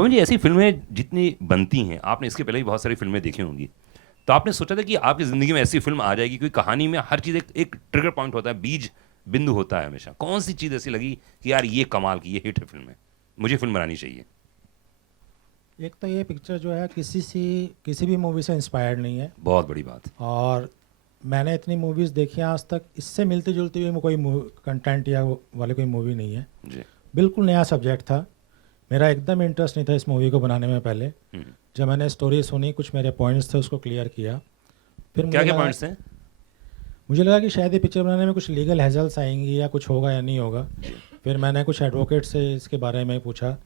पवन जी, ऐसी फिल्में जितनी बनती हैं, आपने इसके पहले भी बहुत सारी फिल्में देखी होंगी, तो आपने सोचा था कि आपकी ज़िंदगी में ऐसी फिल्म आ जाएगी? कोई कहानी में हर चीज़ एक ट्रिगर पॉइंट होता है, बीज बिंदु होता है हमेशा। कौन सी चीज़ ऐसी लगी कि यार ये कमाल की, ये हिट है फिल्म है, मुझे फिल्म बनानी चाहिए? एक तो ये पिक्चर जो है किसी भी मूवी से इंस्पायर्ड नहीं है। बहुत बड़ी बात। और मैंने इतनी मूवीज़ देखी हैं आज तक, इससे मिलती जुलती हुई कोई कंटेंट या वाली कोई मूवी नहीं है। जी। बिल्कुल नया सब्जेक्ट था, मेरा एकदम इंटरेस्ट नहीं था इस मूवी को बनाने में। पहले जब मैंने स्टोरी सुनी, कुछ मेरे पॉइंट्स थे, उसको क्लियर किया। फिर क्या क्या पॉइंट्स हैं? मुझे लगा कि शायद ये पिक्चर बनाने में कुछ लीगल हैजल्स आएंगी या कुछ होगा या नहीं होगा। फिर मैंने कुछ एडवोकेट से इसके बारे में पूछा,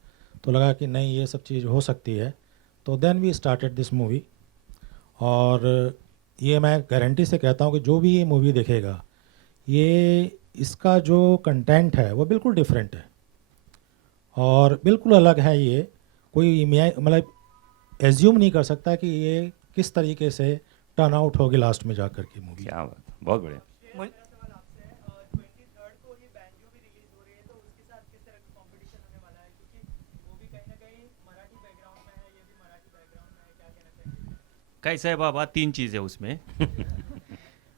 तो लगा कि नहीं, ये सब चीज़ हो सकती है। तो then we started this movie. और ये मैं गारंटी से कहता हूँ कि जो भी ये मूवी देखेगा, ये इसका जो कंटेंट है वो बिल्कुल डिफरेंट है और बिल्कुल अलग है। ये कोई मतलब एज्यूम नहीं कर सकता कि ये किस तरीके से टर्न आउट होगी लास्ट में जाकर के मूवी। क्या बात, बहुत बढ़िया। कैसा है बाबा, तीन चीज़ है उसमें।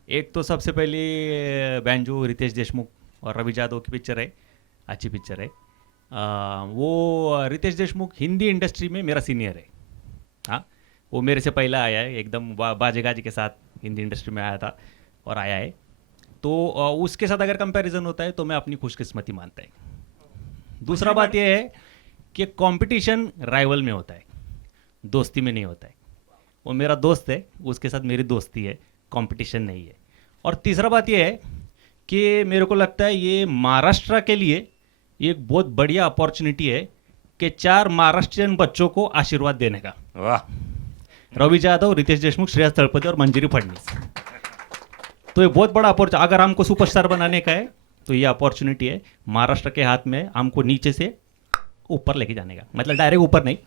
एक तो सबसे पहले बैंजो रितेश देशमुख और रवि यादव की पिक्चर है, अच्छी पिक्चर है। वो रितेश देशमुख हिंदी इंडस्ट्री में मेरा सीनियर है। हाँ, वो मेरे से पहला आया है, एकदम बाजे गाजे के साथ हिंदी इंडस्ट्री में आया था और आया है। तो उसके साथ अगर कंपैरिजन होता है तो मैं अपनी खुशकिस्मती मानता है। दूसरा बात यह है कि कंपटीशन राइवल में होता है, दोस्ती में नहीं होता है। वो मेरा दोस्त है, उसके साथ मेरी दोस्ती है, कंपटीशन नहीं है। और तीसरा बात यह है कि मेरे को लगता है ये महाराष्ट्र के लिए एक बहुत बढ़िया अपॉर्चुनिटी है कि 4 महाराष्ट्रियन बच्चों को आशीर्वाद देने का। वाह। रवि यादव, रितेश देशमुख, श्रेयस तळपदे और मंजिरी फडणवीस। तो ये बहुत बड़ा अपॉर्चुनिटी, अगर हमको सुपरस्टार बनाने का है तो ये अपॉर्चुनिटी है महाराष्ट्र के हाथ में, हमको नीचे से ऊपर लेके जाने का। मतलब डायरेक्ट ऊपर नहीं।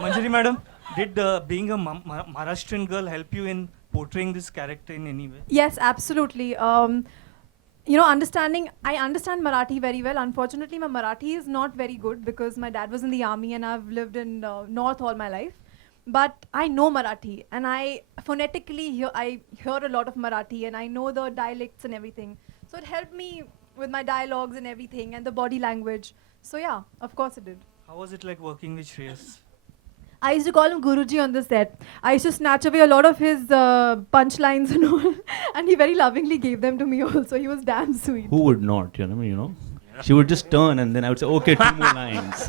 Manjari madam, did being a Maharashtrian girl help you in portraying this character in any way? Yes, absolutely. I understand Marathi very well. Unfortunately, my Marathi is not very good because my dad was in the army and I've lived in North all my life. But I know Marathi and I phonetically hear a lot of Marathi and I know the dialects and everything. So it helped me with my dialogues and everything and the body language. So yeah, of course it did. How was it like working with Shreyas? I used to call him Guruji on the set. I used to snatch away a lot of his punchlines and all, and he very lovingly gave them to me also. He was damn sweet. Who would not, you know? She would just turn and then I would say, okay, 2 more lines.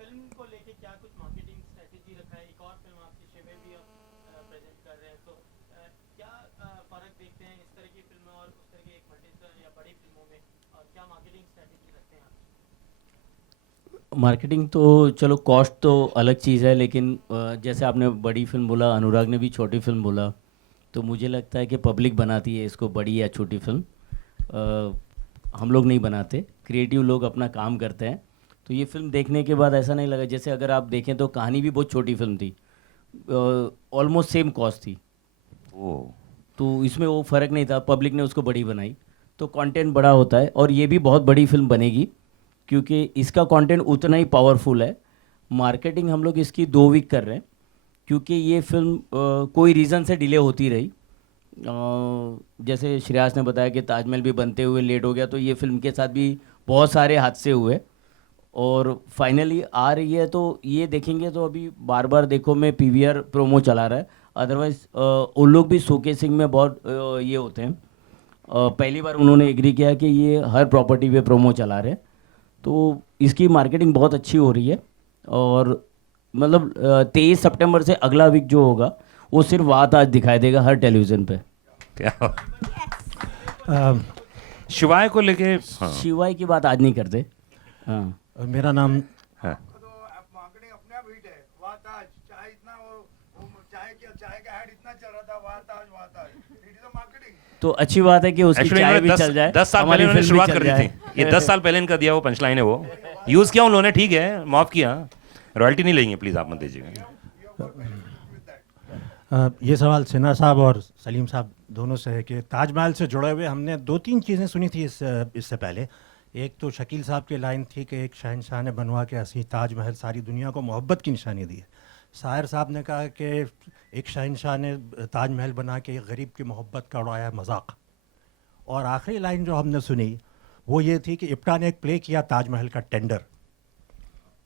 Film को लेके क्या कुछ marketing strategy रखा है? एक और film आपकी शिवे भी आप प्रेजेंट कर रहे हैं, तो क्या फर्क देखते हैं इस तरह की फिल्मों और उस तरह की एक मल्टीस्टार या बड़ी फिल्मों में, और क्या मार्केटिंग स्ट्रेटेजी रखते हैं आप? मार्केटिंग तो चलो, कॉस्ट तो अलग चीज़ है, लेकिन जैसे आपने बड़ी फिल्म बोला, अनुराग ने भी छोटी फिल्म बोला, तो मुझे लगता है कि पब्लिक बनाती है इसको, बड़ी या छोटी फिल्म। हम लोग नहीं बनाते, क्रिएटिव लोग अपना काम करते हैं। तो ये फिल्म देखने के बाद ऐसा नहीं लगा, जैसे अगर आप देखें तो कहानी भी बहुत छोटी फिल्म थी, ऑलमोस्ट सेम कॉस्ट थी। तो इसमें वो फ़र्क नहीं था, पब्लिक ने उसको बड़ी बनाई। तो कंटेंट बड़ा होता है और ये भी बहुत बड़ी फिल्म बनेगी क्योंकि इसका कंटेंट उतना ही पावरफुल है। मार्केटिंग हम लोग इसकी 2 वीक कर रहे हैं क्योंकि ये फिल्म कोई रीज़न से डिले होती रही। जैसे श्रेयास ने बताया कि ताजमहल भी बनते हुए लेट हो गया, तो ये फिल्म के साथ भी बहुत सारे हादसे हुए और फाइनली आ रही है। तो ये देखेंगे तो अभी बार बार देखो में पीवीआर प्रोमो चला रहा है, अदरवाइज़ उन लोग भी शोकेसिंग में बहुत ये होते हैं। पहली बार उन्होंने एग्री किया कि ये हर प्रॉपर्टी पे प्रोमो चला रहे हैं, तो इसकी मार्केटिंग बहुत अच्छी हो रही है। और मतलब 23 सितंबर से अगला वीक जो होगा वो सिर्फ बात आज दिखाई देगा हर टेलीविज़न पे। क्या शिवाय को लेके? शिवाय की बात आज नहीं करते। हाँ, मेरा नाम हाँ। तो अच्छी बात है कि उसकी चाय भी चल जाए। 10 साल पहले उन्होंने शुरुआत कर दी थी, ये 10 साल पहले इनका दिया वो पंचलाइन है, वो यूज़ किया उन्होंने, ठीक है, माफ़ किया, रॉयल्टी नहीं लेंगे, प्लीज़ आप मत दीजिएगा। ये सवाल सिन्हा साहब और सलीम साहब दोनों से है कि ताजमहल से जुड़े हुए हमने 2-3 चीज़ें सुनी थी इससे पहले एक तो शकील साहब की लाइन थी कि एक शहंशाह ने बनवा के हंसी ताजमहल सारी दुनिया को मोहब्बत की निशानी दी है। शायर साहब ने कहा कि एक शहंशाह ने ताजमहल बना के एक गरीब की मोहब्बत का उड़ाया मजाक। और आखिरी लाइन जो हमने सुनी वो ये थी कि इप्टा ने एक प्ले किया ताजमहल का टेंडर।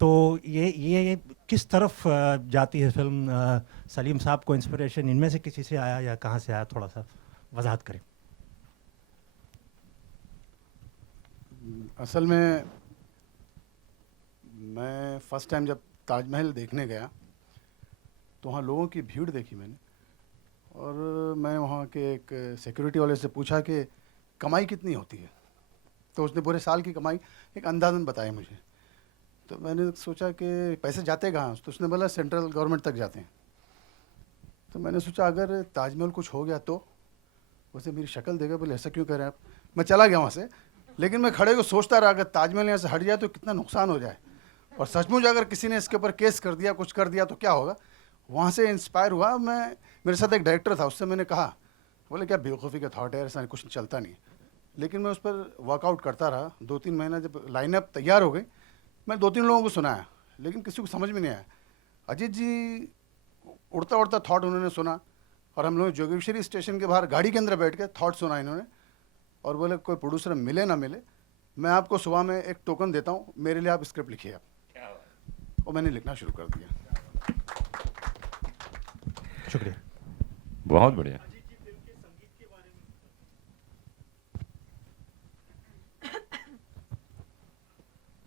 तो ये किस तरफ जाती है फिल्म? सलीम साहब को इंस्पिरेशन इनमें से किसी से आया या कहाँ से आया, थोड़ा सा वजाहत करें। असल में मैं फ़र्स्ट टाइम जब ताजमहल देखने गया तो वहाँ लोगों की भीड़ देखी मैंने, और मैं वहाँ के एक सिक्योरिटी वाले से पूछा कि कमाई कितनी होती है। तो उसने पूरे साल की कमाई एक अंदाज़न बताया मुझे। तो मैंने सोचा कि पैसे जाते कहाँ, तो उसने बोला सेंट्रल गवर्नमेंट तक जाते हैं। तो मैंने सोचा अगर ताजमहल कुछ हो गया तो। उसे मेरी शक्ल देगा, बोले ऐसा क्यों कर रहे हैं आप। मैं चला गया वहाँ से, लेकिन मैं खड़े को सोचता रहा अगर ताजमहल यहाँ से हट जाए तो कितना नुकसान हो जाए, और सचमुच अगर किसी ने इसके ऊपर केस कर दिया, कुछ कर दिया तो क्या होगा। वहाँ से इंस्पायर हुआ मैं। मेरे साथ एक डायरेक्टर था, उससे मैंने कहा, बोले क्या बेवकूफ़ी का थॉट है, ऐसा कुछ चलता नहीं। लेकिन मैं उस पर वर्कआउट करता रहा 2-3 महीना। जब लाइनअप तैयार हो गई, मैं 2-3 लोगों को सुनाया, लेकिन किसी को समझ में नहीं आया। अजीत जी उड़ता उड़ता थॉट उन्होंने सुना, और हम लोग जोगेश्वरी स्टेशन के बाहर गाड़ी के अंदर बैठ के थॉट सुना इन्होंने, और बोले कोई प्रोड्यूसर मिले ना मिले, मैं आपको सुबह में एक टोकन देता हूँ, मेरे लिए आप स्क्रिप्ट लिखिए आप। और मैंने लिखना शुरू कर दिया। शुक्रिया। बहुत बढ़िया।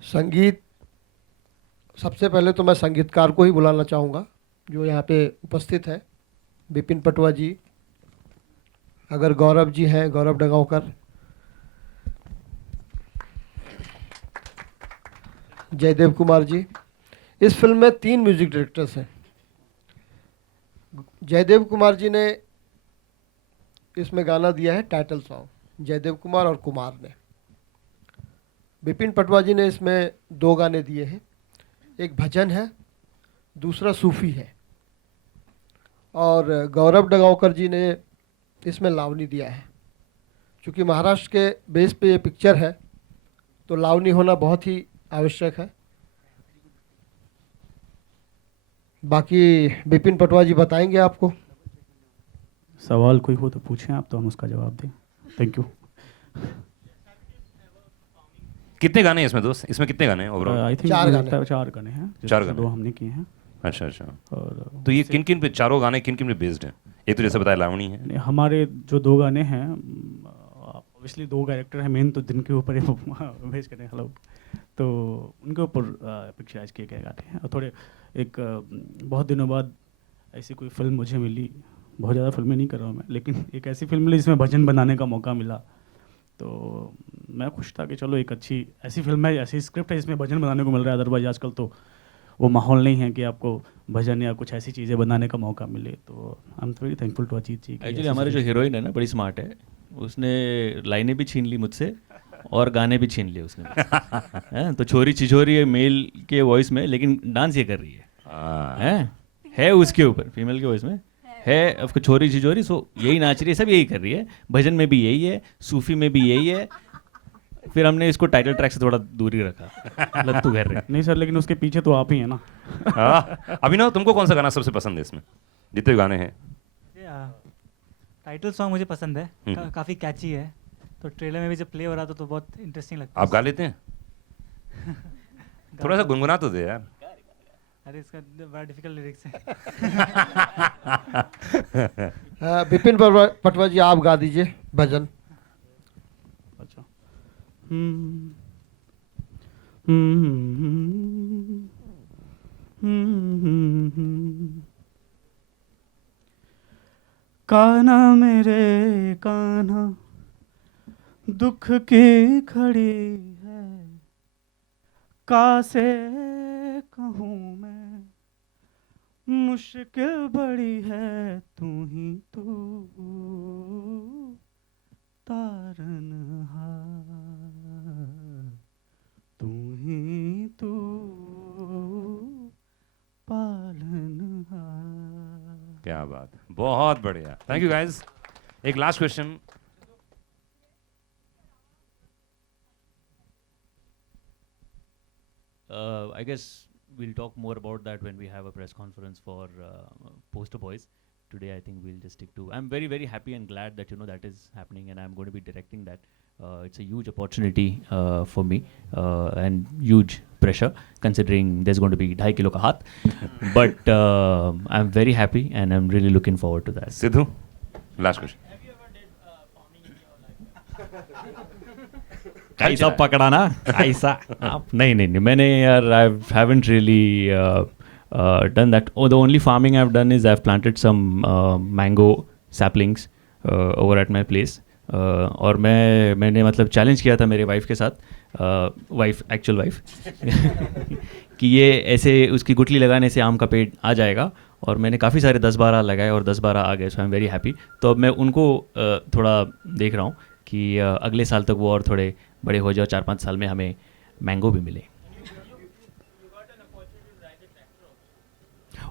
संगीत, सबसे पहले तो मैं संगीतकार को ही बुलाना चाहूँगा जो यहाँ पे उपस्थित है। विपिन पटवा जी, अगर गौरव जी हैं, गौरव डगांवकर, जयदेव कुमार जी। इस फिल्म में 3 म्यूजिक डायरेक्टर्स हैं। जयदेव कुमार जी ने इसमें गाना दिया है टाइटल सॉन्ग, जयदेव कुमार और कुमार ने। विपिन पटवा जी ने इसमें 2 गाने दिए हैं, एक भजन है, दूसरा सूफी है। और गौरव डगांवकर जी ने इसमें लावनी दिया है। क्योंकि महाराष्ट्र के बेस पे ये पिक्चर है तो लावनी होना बहुत ही आवश्यक है। बाकी विपिन पटवा जी बताएंगे आपको। सवाल कोई हो तो पूछें आप, तो हम उसका जवाब दें। Thank you. कितने गाने हैं इसमें दोस्त? इसमें कितने गाने हैं ओवरऑल? आई थिंक 4 गाने। 4 गाने हैं, 4 जिसमें गाने। 2 हमने किए हैं। अच्छा अच्छा। और तो ये किन किन पे, चारों गाने किन किन पे बेस्ड हैं? एक तो जैसे बताया लावणी है। नहीं, हमारे जो 2 गाने हैं, ऑब्वियसली 2 कैरेक्टर हैं मेन, तो जिनके ऊपर ये भेज करें हेलो, तो उनके ऊपर पिक्चराइज किए गए गाने हैं। और थोड़े एक बहुत दिनों बाद ऐसी कोई फिल्म मुझे मिली, बहुत ज़्यादा फिल्में नहीं कर रहा हूँ मैं, लेकिन एक ऐसी फिल्म मिली जिसमें भजन बनाने का मौका मिला। तो मैं खुश था कि चलो एक अच्छी ऐसी फिल्म है, ऐसी स्क्रिप्ट है जिसमें भजन बनाने को मिल रहा है। अदरवाइज आजकल तो वो माहौल नहीं है कि आपको भजन या कुछ ऐसी चीज़ें बनाने का मौका मिले। तो I am very thankful to Ajit ji. Actually हमारी जो हीरोइन है ना, बड़ी स्मार्ट है। उसने लाइनें भी छीन ली मुझसे और गाने भी छीन लिए उसने मुझसे। हैं, तो छोरी छिछोरी है मेल के वॉइस में, लेकिन डांस ये कर रही है उसके ऊपर फीमेल के वॉइस में है। आपको छोरी छिछोरी, सो यही नाच रही है, सब यही कर रही है। भजन में भी यही है, सूफी में भी यही है। फिर हमने इसको टाइटल ट्रैक से थोड़ा दूरी रखा, लत्तू घर रहे। नहीं सर, लेकिन उसके पीछे तो आप ही हैं ना। अभिनव, तुमको कौन सा गाना सबसे पसंद है इसमें, जितने गाने हैं? टाइटल सॉन्ग मुझे पसंद है, काफ़ी कैची है। तो ट्रेलर में भी जब प्ले हो रहा था तो बहुत इंटरेस्टिंग लगता है। आप गा लेते हैं? थोड़ा सा गुनगुना तो दे यार। अरे इसका बड़ा डिफिकल्ट लिरिक्स है। विपिन पटवा जी आप गा दीजिए भजन। अच्छा। कान्हा मेरे कान्हा दुख की घड़ी है, कासे कहूँ मैं मुश्किल बड़ी है, तू ही तू तारनहार, तू ही तू पालनहार। क्या बात, बहुत बढ़िया, थैंक यू गाइस। एक last question, I guess we'll talk more about that when we have a press conference for Poster Boys. Today, I think we'll just stick to. I'm very, very happy and glad that that is happening, and I'm going to be directing that. It's a huge opportunity for me and huge pressure, considering there's going to be 2.5 kilo ka haath. But I'm very happy, and I'm really looking forward to that. Sidhu, last question. Have you ever did farming in your life? कैसा पकड़ा ना कैसा आप नहीं मैंने यार I haven't really done that. Oh, the only farming I've done is I've planted some mango saplings over at my place. और मैंने मतलब चैलेंज किया था मेरे वाइफ के साथ, एक्चुअल वाइफ कि ये ऐसे उसकी गुठली लगाने से आम का पेड़ आ जाएगा, और मैंने काफ़ी सारे 10-12 लगाए और 10-12 आ गए. सो आई एम वेरी हैप्पी. तो अब मैं उनको थोड़ा देख रहा हूँ कि अगले साल तक वो और थोड़े बड़े हो जाओ, 4-5 साल में हमें मैंगो भी मिले.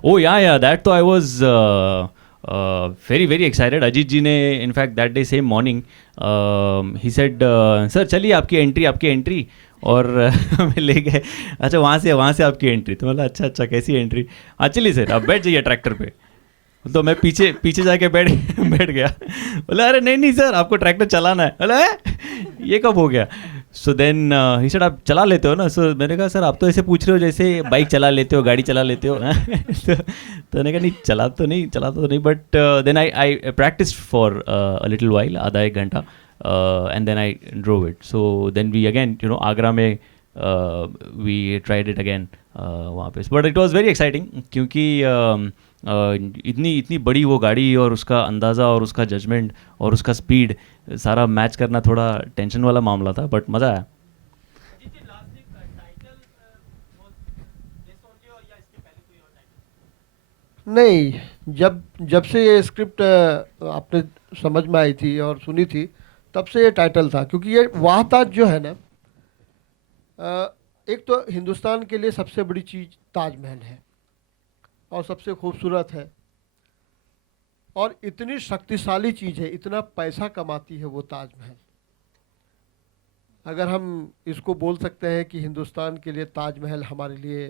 Oh yeah, that तो I was very very excited. Ajit जी ने in fact that day same morning he said sir चलिए आपकी एंट्री और हमें ले गए. अच्छा वहाँ से आपकी एंट्री. तो मतलब अच्छा कैसी एंट्री. हाँ चलिए सर आप बैठ जाइए ट्रैक्टर पे. तो मैं पीछे जाके बैठ गया. बोला अरे नहीं सर आपको ट्रैक्टर चलाना है. बोला ये कब हो गया. सो देन ही सेड आप चला लेते हो ना. सो मैंने कहा सर आप तो ऐसे पूछ रहे हो जैसे बाइक चला लेते हो, गाड़ी चला लेते हो. तो मैंने कहा नहीं चलाता तो नहीं. But then I practice for a little while, आधा 1 घंटा, and then I drove it. So then we again Agra में वी ट्राइड इट अगेन वहाँ पे. But it was very exciting क्योंकि इतनी बड़ी वो गाड़ी और उसका अंदाज़ा और उसका जजमेंट और उसका स्पीड सारा मैच करना थोड़ा टेंशन वाला मामला था, बट मज़ा आया. नहीं, जब से ये स्क्रिप्ट आपने समझ में आई थी और सुनी थी तब से ये टाइटल था, क्योंकि ये वाहताज जो है ना, एक तो हिंदुस्तान के लिए सबसे बड़ी चीज़ ताजमहल है और सबसे खूबसूरत है और इतनी शक्तिशाली चीज़ है, इतना पैसा कमाती है वो ताजमहल. अगर हम इसको बोल सकते हैं कि हिंदुस्तान के लिए ताजमहल हमारे लिए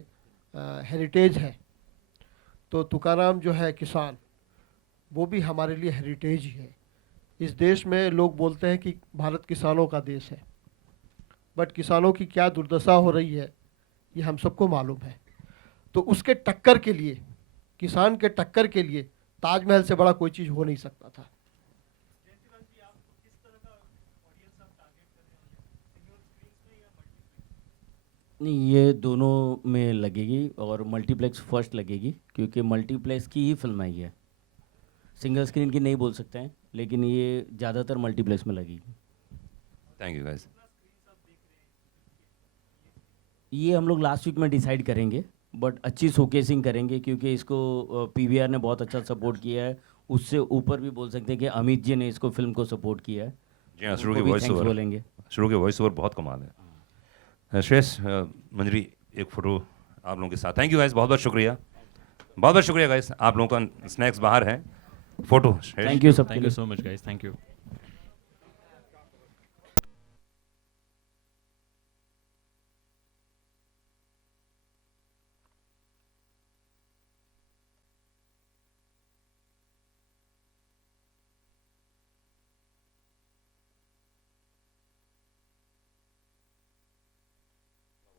हेरिटेज है, तो तुकाराम जो है किसान, वो भी हमारे लिए हेरिटेज ही है. इस देश में लोग बोलते हैं कि भारत किसानों का देश है, बट किसानों की क्या दुर्दशा हो रही है ये हम सबको मालूम है. तो उसके टक्कर के लिए, किसान के टक्कर के लिए ताजमहल से बड़ा कोई चीज़ हो नहीं सकता था. नहीं ये दोनों में लगेगी और मल्टीप्लेक्स फर्स्ट लगेगी क्योंकि मल्टीप्लेक्स की ही फिल्म आई है. सिंगल स्क्रीन की नहीं बोल सकते हैं, लेकिन ये ज़्यादातर मल्टीप्लेक्स में लगेगी. Thank you guys. ये हम लोग लास्ट वीक में डिसाइड करेंगे, बट अच्छी शोकेसिंग करेंगे क्योंकि इसको पीवीआर ने बहुत अच्छा सपोर्ट किया है. उससे ऊपर भी बोल सकते हैं कि अमित जी ने इसको फिल्म को सपोर्ट किया है. जी हाँ, शुरू के उनको भी वॉइस thanks ओवर बोलेंगे. शुरू के वॉइस ओवर बहुत कमाल है. श्रेयस, मंजरी, एक फ़ोटो आप लोगों के साथ. थैंक यू गाइस, बहुत शुक्रिया. बहुत शुक्रिया गाइस. आप लोगों का स्नैक्स बाहर है. फ़ोटो श्रेयस. थैंक यू सब. Thank you so much guys. Thank you.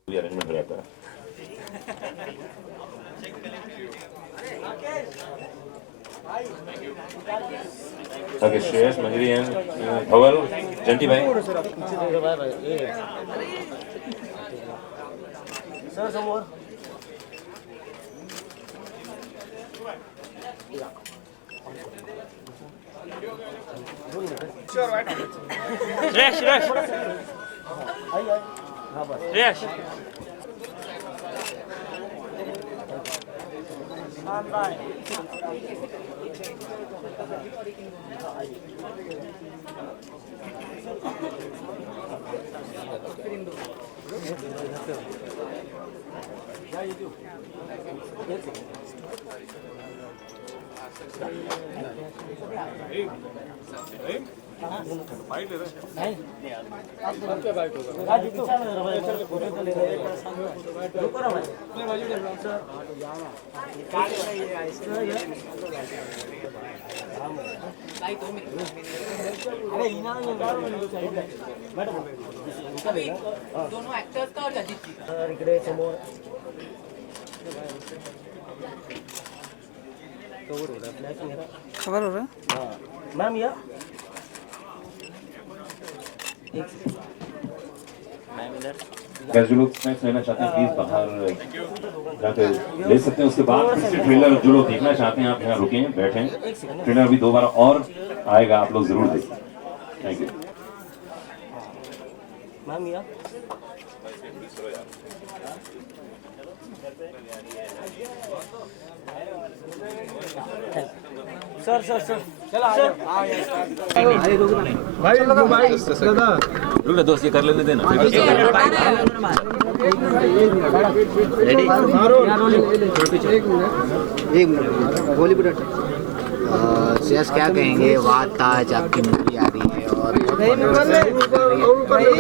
Arrangement हो जाता है. ओके, श्रेयस, मंजरी एंड धवल, जंटी भाई. खबर हो रहा है मैम या अगर जो लोग स्नैक्स लेना चाहते हैं प्लीज बाहर जाकर ले सकते हैं। उसके बाद इससे ट्रेलर जो लोग देखना चाहते हैं आप यहाँ रुकें बैठें। ट्रेलर अभी दोबारा और आएगा, आप लोग जरूर देखें। Thank you. मैम या सर सर सर रुक ना दोस्त, ये कर लेने देना। श्रेयस क्या कहेंगे, वाद ताज आपकी मूवी आ रही है और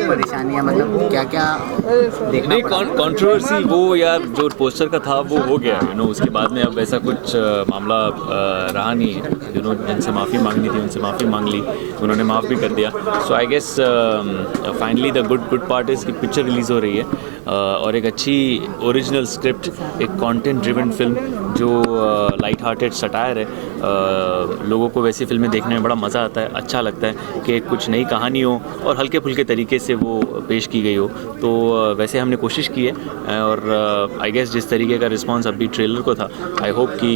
परेशानियाँ, मतलब क्या क्या देखना नहीं, कंट्रोवर्सी वो यार जो पोस्टर का था वो हो गया, यू नो। उसके बाद में अब ऐसा कुछ मामला रहा नहीं है, यू नो। जिनसे माफ़ी मांगनी थी उनसे माफ़ी मांग ली, उन्होंने माफ़ भी कर दिया। So I guess finally the good part is कि पिक्चर रिलीज़ हो रही है और एक अच्छी ओरिजिनल स्क्रिप्ट, एक कंटेंट ड्रिवन फिल्म जो लाइट हार्टेड सटायर है। लोगों को वैसी फिल्में देखने में बड़ा मज़ा आता है, अच्छा लगता है कि कुछ नई कहानी हो और हल्के फुल्के तरीके से वो पेश की गई हो। तो वैसे हमने कोशिश की है और आई गेस जिस तरीके का रिस्पांस अभी ट्रेलर को था, आई होप कि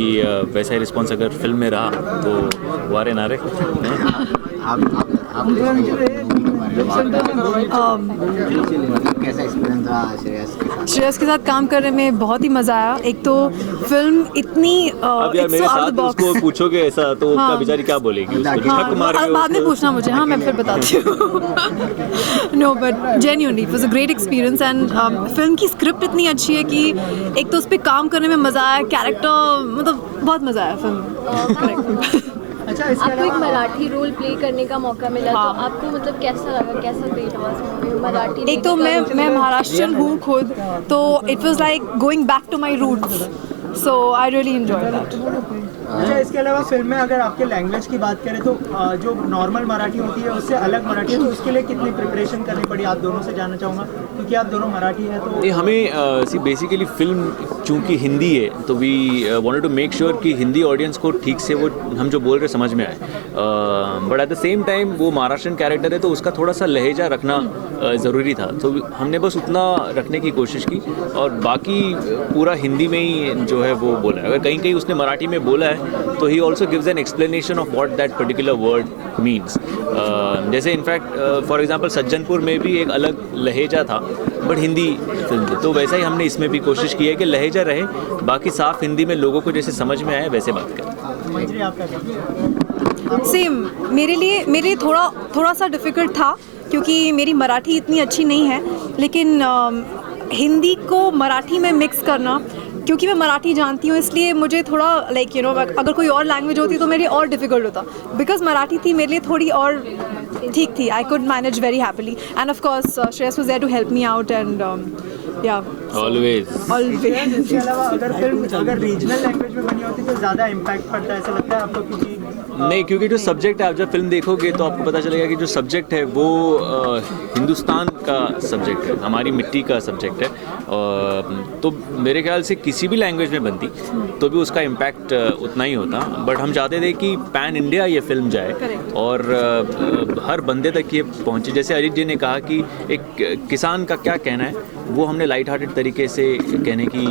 वैसा ही रिस्पांस अगर फिल्म में रहा तो वारे नारे। कैसा एक्सपीरियंस रहा श्रेयस के साथ? श्रेयस के साथ काम करने में बहुत ही मज़ा आया। एक तो फिल्म इतनी अब यार मेरे साथ उसको पूछोगे ऐसा तो उसका बेचारी क्या बोलेगी, उसको छक मार के बाद में पूछना मुझे, हाँ मैं फिर बताती हूँ। No but genuinely it was a great experience and film की स्क्रिप्ट इतनी अच्छी है कि एक तो उस पर काम करने में मज़ा आया, कैरेक्टर मतलब बहुत मज़ा आया फिल्म। अच्छा, आपको एक मराठी रोल प्ले करने का मौका मिला, तो आपको मतलब कैसा लगा, कैसा फील हुआ उसमें मराठी? एक तो मैं महाराष्ट्रियन हूँ खुद, तो it was like going back to my roots, so I really enjoyed that. अच्छा, इसके अलावा फिल्म में अगर आपके लैंग्वेज की बात करें तो जो नॉर्मल मराठी होती है उससे अलग मराठी है, तो उसके लिए कितनी प्रिपरेशन करनी पड़ी आप दोनों से जानना चाहूँगा, क्योंकि आप दोनों मराठी हैं। तो हमें सी बेसिकली फिल्म चूँकि हिंदी है तो we wanted to make sure कि हिंदी ऑडियंस को ठीक से वो हम जो बोल रहे समझ में आए, but at the same time वो महाराष्ट्रन कैरेक्टर है तो उसका थोड़ा सा लहजा रखना ज़रूरी था, तो हमने बस उतना रखने की कोशिश की और बाकी पूरा हिंदी में ही जो है वो बोला है। अगर कहीं कहीं उसने मराठी में बोला है तो he also gives an explanation of what that particular word means. जैसे इनफैक्ट फॉर एग्जांपल सज्जनपुर में भी एक अलग लहजा था बट हिंदी फिल्म थी, तो वैसा ही हमने इसमें भी कोशिश की है कि लहजा रहे, बाकी साफ हिंदी में लोगों को जैसे समझ में आए वैसे बात करें। सेम मेरे लिए थोड़ा सा डिफ़िकल्ट था क्योंकि मेरी मराठी इतनी अच्छी नहीं है, लेकिन हिंदी को मराठी में मिक्स करना, क्योंकि मैं मराठी जानती हूँ इसलिए मुझे थोड़ा लाइक यू नो अगर कोई और लैंग्वेज होती तो मेरे लिए और डिफ़िकल्ट होता, बिकॉज मराठी थी मेरे लिए थोड़ी और ठीक थी। I could manage very happily and of course Shreyas was there to help me out and yeah always. इसके अलावा अगर रीजनल लैंग्वेज में बनी होती तो ज़्यादा इम्पैक्ट पड़ता है, ऐसा लगता है आपको? क्योंकि नहीं, क्योंकि जो सब्जेक्ट है आप जब फिल्म देखोगे तो आपको पता चलेगा कि जो सब्जेक्ट है वो हिंदुस्तान का सब्जेक्ट है, हमारी मिट्टी का सब्जेक्ट है, तो मेरे ख्याल से किसी भी लैंग्वेज में बनती तो भी उसका इम्पैक्ट उतना ही होता, बट हम चाहते थे कि पैन इंडिया ये फिल्म जाए और हर बंदे तक ये पहुंचे। जैसे अरिजीत जी ने कहा कि एक किसान का क्या कहना है वो हमने लाइट हार्टेड तरीके से कहने की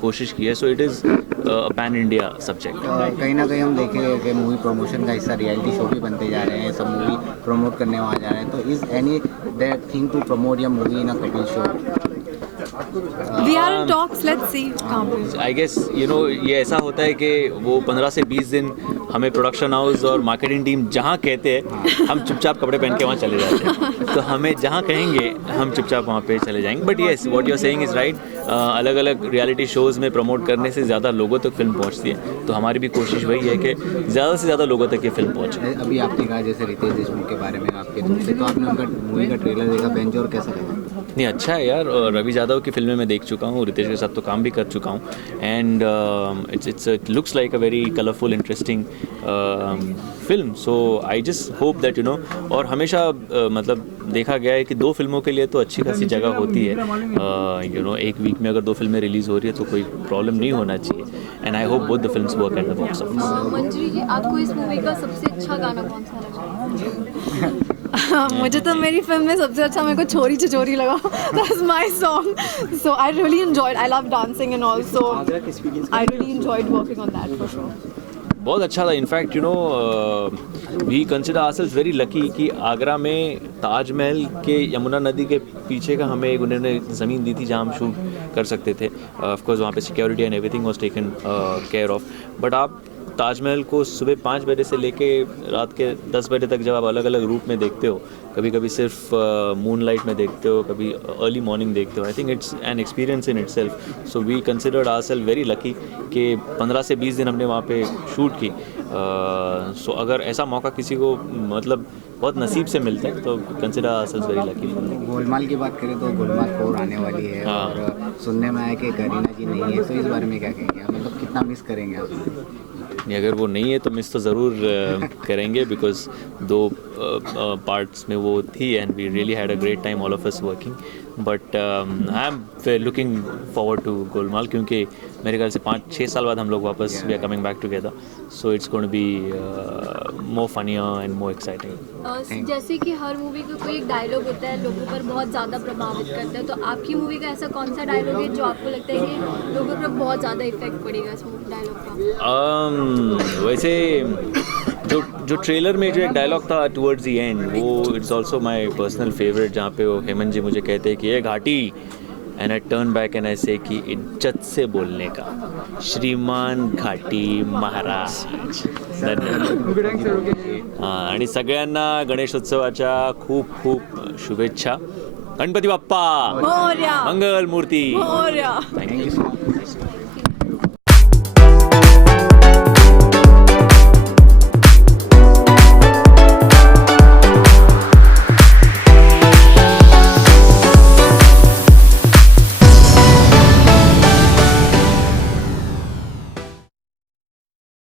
कोशिश की है, so it is pan India subject. कहीं ना कहीं हम देखें कि मूवी प्रमोशन का हिस्सा रियलिटी शो भी बनते जा रहे हैं, सब मूवी प्रमोट करने वहाँ जा रहे हैं, तो is any that thing to promote या movie in a couple show? We are in talks. Let's see. I guess ये ऐसा होता है कि वो 15 से 20 दिन हमें प्रोडक्शन हाउस और मार्केटिंग टीम जहाँ कहते हैं हम चुपचाप कपड़े पहन के वहाँ चले जाते हैं। तो हमें जहाँ कहेंगे हम चुपचाप वहाँ पे चले जाएंगे। But yes, what you are saying is right. अलग अलग रियलिटी शोज़ में प्रमोट करने से ज़्यादा लोगों तक फिल्म पहुँचती है, तो हमारी भी कोशिश वही है कि ज़्यादा से ज़्यादा लोगों तक ये फिल्म पहुँचे। अभी आपने कहा जैसे रितेश देशमुख के बारे में आपके दोस्त, तो आपने उनका मूवी का ट्रेलर देखा बेंजो, और कैसा लगा? नहीं, अच्छा है यार। और रवि यादव की फिल्में मैं देख चुका हूँ, रितेश के साथ तो काम भी कर चुका हूँ। And it looks like a very colourful interesting film. So I just hope that और हमेशा मतलब देखा गया है कि 2 फिल्मों के लिए तो अच्छी खासी जगह होती है। एक वीक में अगर 2 फिल्में रिलीज़ हो रही है तो कोई प्रॉब्लम नहीं होना चाहिए। And I hope both the films work at the box office. Manjari ji, आपको इस मूवी का सबसे अच्छा गाना कौन सा लगा? मुझे तो मेरी फिल्म में सबसे अच्छा मेरे को छोरी छिछोरी लगा. That's my song. So I really enjoyed. I love dancing and all. So I really enjoyed working on that for sure. बहुत अच्छा था. In fact we consider ourselves very lucky कि आगरा में ताजमहल के यमुना नदी के पीछे का हमें उन्होंने ज़मीन दी थी जहाँ हम शूट कर सकते थे. ऑफ कोर्स वहाँ पे security and everything was taken care of. But आप ताजमहल को सुबह 5 बजे से लेके रात के 10 बजे तक जब आप अलग अलग रूप में देखते हो, कभी कभी सिर्फ मून लाइट में देखते हो, कभी अर्ली मॉर्निंग देखते हो, I think it's an experience in itself. So we considered ourselves very lucky कि 15 से 20 दिन हमने वहाँ पे शूट की. सो अगर ऐसा मौका किसी को मतलब बहुत नसीब से मिलता है तो consider ourselves very lucky. Golmaal की बात करें तो गोलमाल 4 आने वाली है. हाँ. और सुनने में आया कि करीना जी नहीं है, तो इस बारे में क्या कहेंगे? मतलब कितना मिस करेंगे आप? नहीं, अगर वो नहीं है तो मिस तो ज़रूर करेंगे, बिकॉज 2 पार्ट्स में वो थी and we really had a great time all of us working. But I am looking forward to Golmaal, क्योंकि मेरे ख्याल से 5-6 साल बाद हम लोग वापस we are coming back together. So it's going to be more funnier and more exciting. जैसे कि हर मूवी का कोई एक डायलॉग होता है लोगों पर बहुत ज़्यादा प्रभावित करता है, तो आपकी मूवी का ऐसा कौन सा डायलॉग है जो आपको लगता है कि लोगों पर बहुत ज़्यादा इफेक्ट पड़ेगा इस डायलॉग का? वैसे जो ट्रेलर में जो एक डायलॉग था टुवर्ड्स द एंड, वो it's also my personal favourite, जहाँ पे वो हेमंत जी मुझे कहते हैं कि ये घाटी, and I turn back and I से कि इज्जत से बोलने का, श्रीमान घाटी महाराज. धन्यवाद. आणि सगळ्यांना गणेशोत्सवाच्या खूप खूप शुभेच्छा. गणपती बाप्पा मोरया. मंगल मूर्ती. मोरया. थँक्यू.